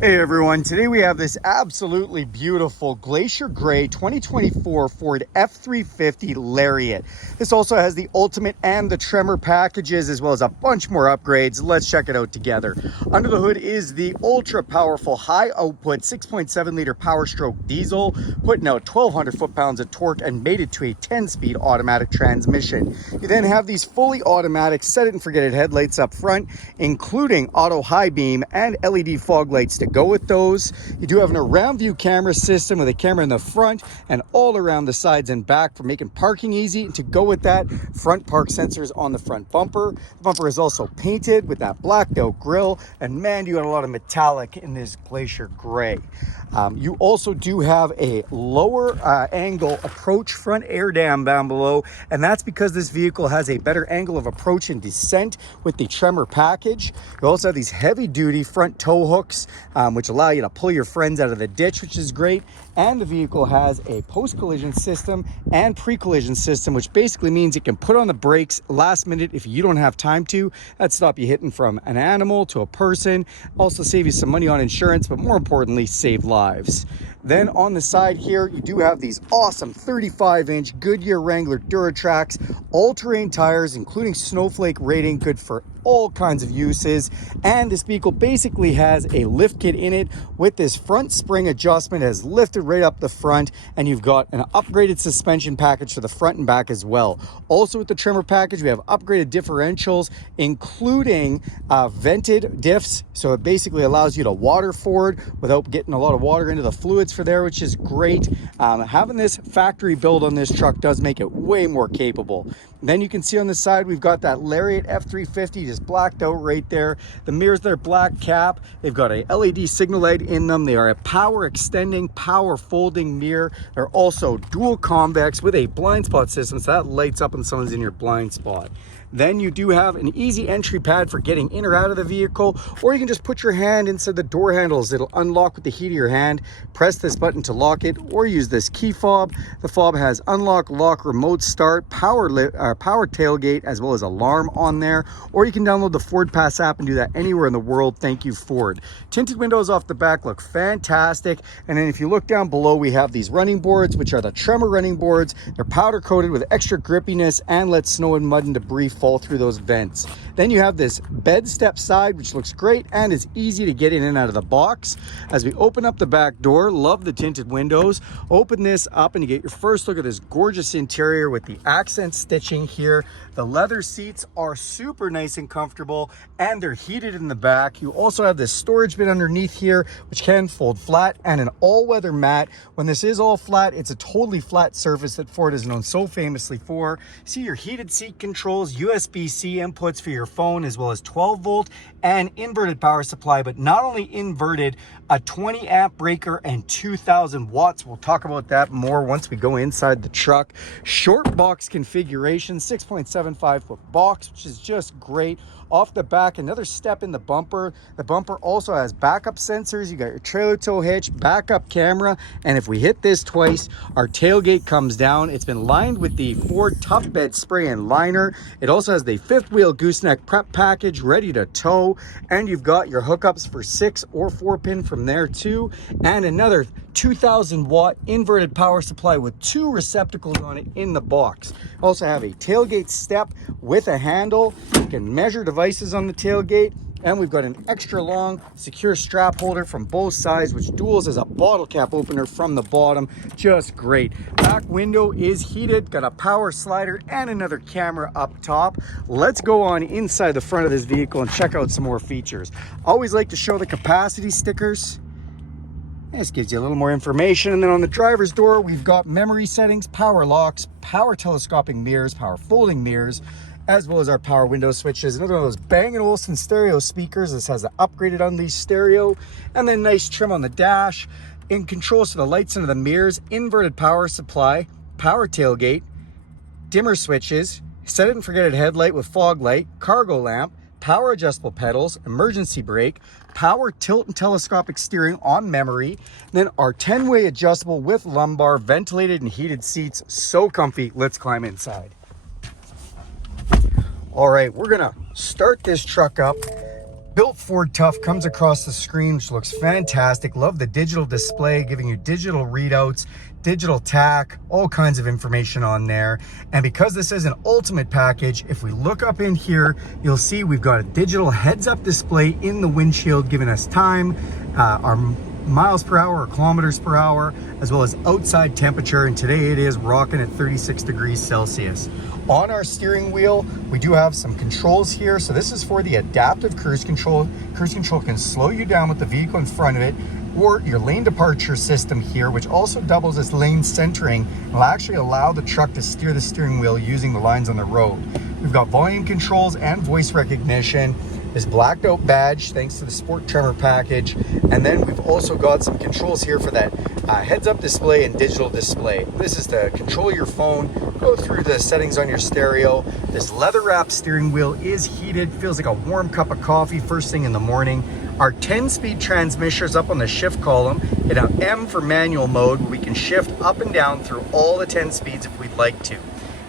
Hey everyone, today we have this absolutely beautiful Glacier Grey 2024 Ford F-350 Lariat. This also has the Ultimate and the Tremor packages, as well as a bunch more upgrades. Let's check it out together. Under the hood is the ultra powerful high output 6.7 liter Powerstroke diesel, putting out 1,200 foot-pounds of torque and made it to a 10-speed automatic transmission. You then have these fully automatic set it and forget it headlights up front, including auto high beam and LED fog lights to go with those. You do have an around view camera system with a camera in the front and all around the sides and back for making parking easy. And to go with that, front park sensors on the front bumper. The bumper is also painted with that blacked out grille, and man, you got a lot of metallic in this Glacier Grey. You also do have a lower angle approach front air dam down below, and that's because this vehicle has a better angle of approach and descent with the Tremor package. You also have these heavy duty front tow hooks, which allow you to pull your friends out of the ditch, which is great. And the vehicle has a post-collision system and pre-collision system, which basically means you can put on the brakes last minute if you don't have time to. That'd stop you hitting from an animal to a person, also save you some money on insurance, but more importantly, save lives. Then on the side here, you do have these awesome 35-inch Goodyear Wrangler Duratrax all-terrain tires, including snowflake rating, good for all kinds of uses. And this vehicle basically has a lift kit in it with this front spring adjustment, has lifted right up the front, and you've got an upgraded suspension package for the front and back as well. Also with the Tremor package, we have upgraded differentials, including vented diffs, so it basically allows you to water forward without getting a lot of water into the fluids for there, which is great. Having this factory build on this truck does make it way more capable. Then you can see on the side, we've got that Lariat F-350 just blacked out right there. The mirrors, they're black cap. They've got a LED signal light in them. They are a power extending, power folding mirror. They're also dual convex with a blind spot system, so that lights up when someone's in your blind spot. Then you do have an easy entry pad for getting in or out of the vehicle, or you can just put your hand inside the door handles. It'll unlock with the heat of your hand. Press this button to lock it, or use this key fob. The fob has unlock, lock, remote start, power tailgate, as well as alarm on there. Or you can download the Ford Pass app and do that anywhere in the world. Thank you, Ford. Tinted windows off the back look fantastic. And then if you look down below, we have these running boards, which are the Tremor running boards. They're powder coated with extra grippiness and let snow and mud and debris fall through those vents. Then you have this bed step side, which looks great and is easy to get in and out of the box. As we open up the back door, love the tinted windows. Open this up and you get your first look at this gorgeous interior with the accent stitching here. The leather seats are super nice and comfortable, and they're heated in the back. You also have this storage bin underneath here, which can fold flat, and an all-weather mat. When this is all flat, it's a totally flat surface that Ford is known so famously for. See your heated seat controls, USB-C inputs for your phone, as well as 12-volt and inverted power supply, but not only inverted, a 20 amp breaker and 2,000 watts. We'll talk about that more once we go inside the truck. Short box configuration, 6.75 foot box, which is just great. Off the back, another step in the bumper. The bumper also has backup sensors. You got your trailer tow hitch, backup camera, and if we hit this twice, our tailgate comes down. It's been lined with the Ford Tough Bed spray and liner. It also has the fifth wheel gooseneck prep package ready to tow, and you've got your hookups for 6 or 4 pin from there too, and another 2,000 watt inverted power supply with 2 receptacles on it in the box. Also have a tailgate step with a handle. You can measure devices on the tailgate, and we've got an extra long secure strap holder from both sides, which duals as a bottle cap opener from the bottom. Just great. Back window is heated, got a power slider and another camera up top. Let's go on inside the front of this vehicle and check out some more features. Always like to show the capacity stickers. This gives you a little more information. And then on the driver's door, we've got memory settings, power locks, power telescoping mirrors, power folding mirrors, as well as our power window switches. Another one of those Bang & Olufsen stereo speakers. This has the upgraded Unleashed stereo, and then nice trim on the dash. In controls to the lights under the mirrors, inverted power supply, power tailgate, dimmer switches, set it and forget it headlight with fog light, cargo lamp, power adjustable pedals, emergency brake, power tilt and telescopic steering on memory, then our 10-way adjustable with lumbar, ventilated and heated seats. So comfy. Let's climb inside. All right, we're gonna start this truck up. Built Ford Tough comes across the screen, which looks fantastic. Love the digital display, giving you digital readouts, digital tack, all kinds of information on there. And because this is an ultimate package, if we look up in here, you'll see we've got a digital heads-up display in the windshield, giving us time, our miles per hour or kilometers per hour, as well as outside temperature. And today it is rocking at 36 degrees Celsius. On our steering wheel, we do have some controls here. So this is for the adaptive cruise control. Cruise control can slow you down with the vehicle in front of it, or your lane departure system here, which also doubles as lane centering, will actually allow the truck to steer the steering wheel using the lines on the road. We've got volume controls and voice recognition. This blacked out badge, thanks to the Sport Tremor package. And then we've also got some controls here for that heads-up display and digital display. This is to control your phone, go through the settings on your stereo. This leather-wrapped steering wheel is heated, feels like a warm cup of coffee first thing in the morning. Our 10-speed transmission is up on the shift column. Hit an M for manual mode, where we can shift up and down through all the 10 speeds if we'd like to.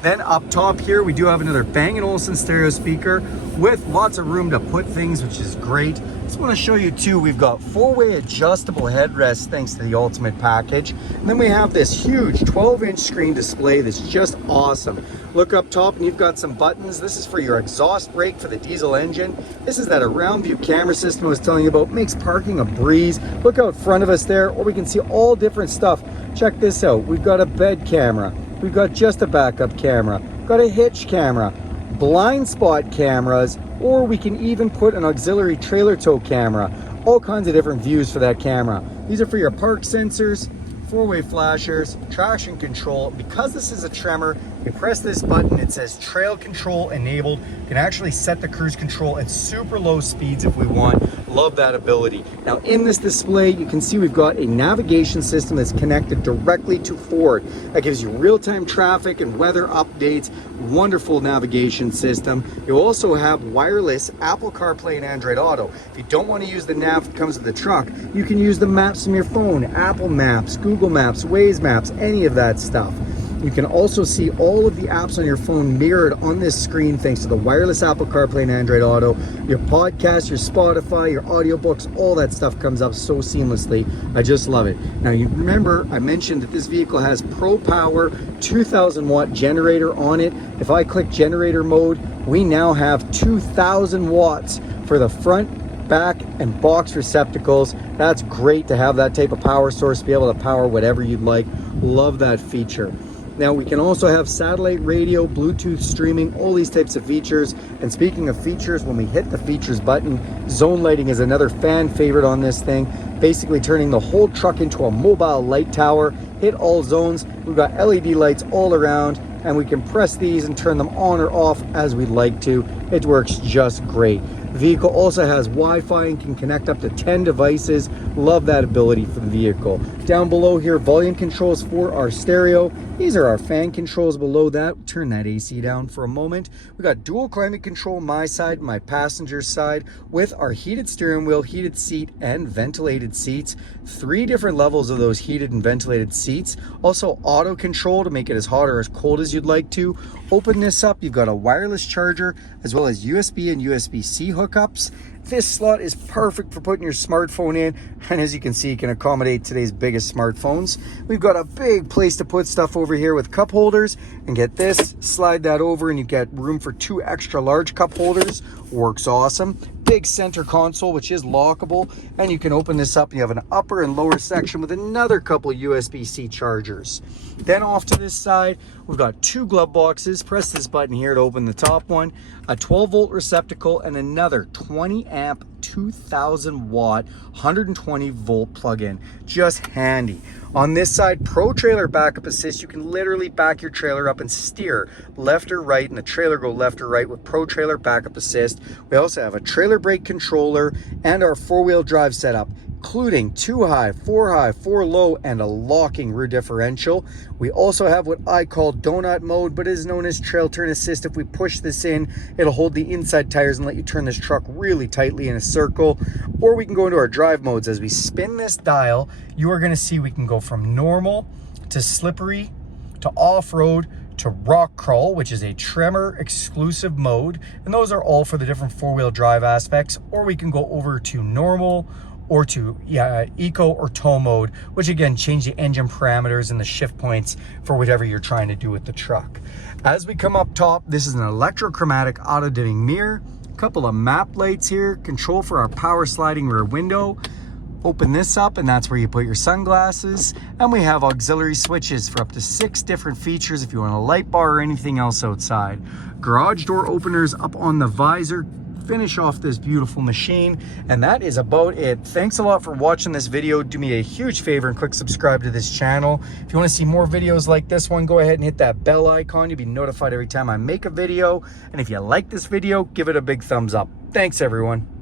Then up top here, we do have another Bang & Olufsen stereo speaker with lots of room to put things, which is great. Just want to show you too, we've got 4-way adjustable headrests thanks to the ultimate package. And then we have this huge 12-inch screen display that's just awesome. Look up top and you've got some buttons. This is for your exhaust brake for the diesel engine. This is that around view camera system I was telling you about, makes parking a breeze. Look out front of us there, or we can see all different stuff. Check this out, we've got a bed camera. We've got just a backup camera, got a hitch camera, blind spot cameras, or we can even put an auxiliary trailer tow camera. All kinds of different views for that camera. These are for your park sensors, 4-way flashers, traction control. Because this is a Tremor, you press this button, it says trail control enabled. You can actually set the cruise control at super low speeds if we want. Love that ability. Now in this display, you can see we've got a navigation system that's connected directly to Ford. That gives you real-time traffic and weather updates. Wonderful navigation system. You also have wireless Apple CarPlay and Android Auto. If you don't want to use the nav that comes with the truck, you can use the maps from your phone, Apple Maps, Google Maps, Waze Maps, any of that stuff. You can also see all of the apps on your phone mirrored on this screen thanks to the wireless Apple CarPlay and Android Auto. Your podcast, your Spotify, your audiobooks, all that stuff comes up so seamlessly. I just love it. Now you remember I mentioned that this vehicle has Pro Power 2000 watt generator on it. If I click generator mode, we now have 2000 watts for the front, back, and box receptacles. That's great to have that type of power source, be able to power whatever you'd like. Love that feature. Now we can also have satellite radio, Bluetooth streaming, all these types of features. And speaking of features, when we hit the features button, zone lighting is another fan favorite on this thing. Basically turning the whole truck into a mobile light tower. Hit all zones. We've got LED lights all around, and we can press these and turn them on or off as we'd like to. It works just great. The vehicle also has Wi-Fi and can connect up to 10 devices. Love that ability for the vehicle. Down below here, volume controls for our stereo. These are our fan controls below that. Turn that AC down for a moment. We got dual climate control my side, my passenger side, with our heated steering wheel, heated seat, and ventilated seats. 3 different levels of those heated and ventilated seats. Also auto control to make it as hot or as cold as you'd like to. Open this up, you've got a wireless charger as well as USB and USB-C hookups. This slot is perfect for putting your smartphone in, and as you can see, it can accommodate today's biggest smartphones. We've got a big place to put stuff over here with cup holders, and get this, slide that over and you get room for 2 extra large cup holders. Works awesome. Big center console, which is lockable, and you can open this up and you have an upper and lower section with another couple USB-C chargers. Then off to this side, we've got 2 glove boxes. Press this button here to open the top one, a 12-volt receptacle, and another 20 amp 2000 watt 120 volt plug-in. Just handy. On this side, Pro Trailer Backup Assist. You can literally back your trailer up and steer left or right, and the trailer go left or right with Pro Trailer Backup Assist. We also have a trailer brake controller and our 4-wheel drive setup, including 2 high, 4 low, and a locking rear differential. We also have what I call donut mode, but is known as trail turn assist. If we push this in, it'll hold the inside tires and let you turn this truck really tightly in a circle. Or we can go into our drive modes. As we spin this dial, you are going to see we can go from normal to slippery to off-road to rock crawl, which is a Tremor exclusive mode. And those are all for the different four-wheel drive aspects. Or we can go over to normal or to eco or tow mode, which again, change the engine parameters and the shift points for whatever you're trying to do with the truck. As we come up top, this is an electrochromatic auto dimming mirror, a couple of map lights here, control for our power sliding rear window. Open this up and that's where you put your sunglasses. And we have auxiliary switches for up to 6 different features if you want a light bar or anything else outside. Garage door openers up on the visor. Finish off this beautiful machine, and that is about it. Thanks a lot for watching this video. Do me a huge favor and click subscribe to this channel. If you want to see more videos like this one, go ahead and hit that bell icon. You'll be notified every time I make a video. And if you like this video, give it a big thumbs up. Thanks everyone.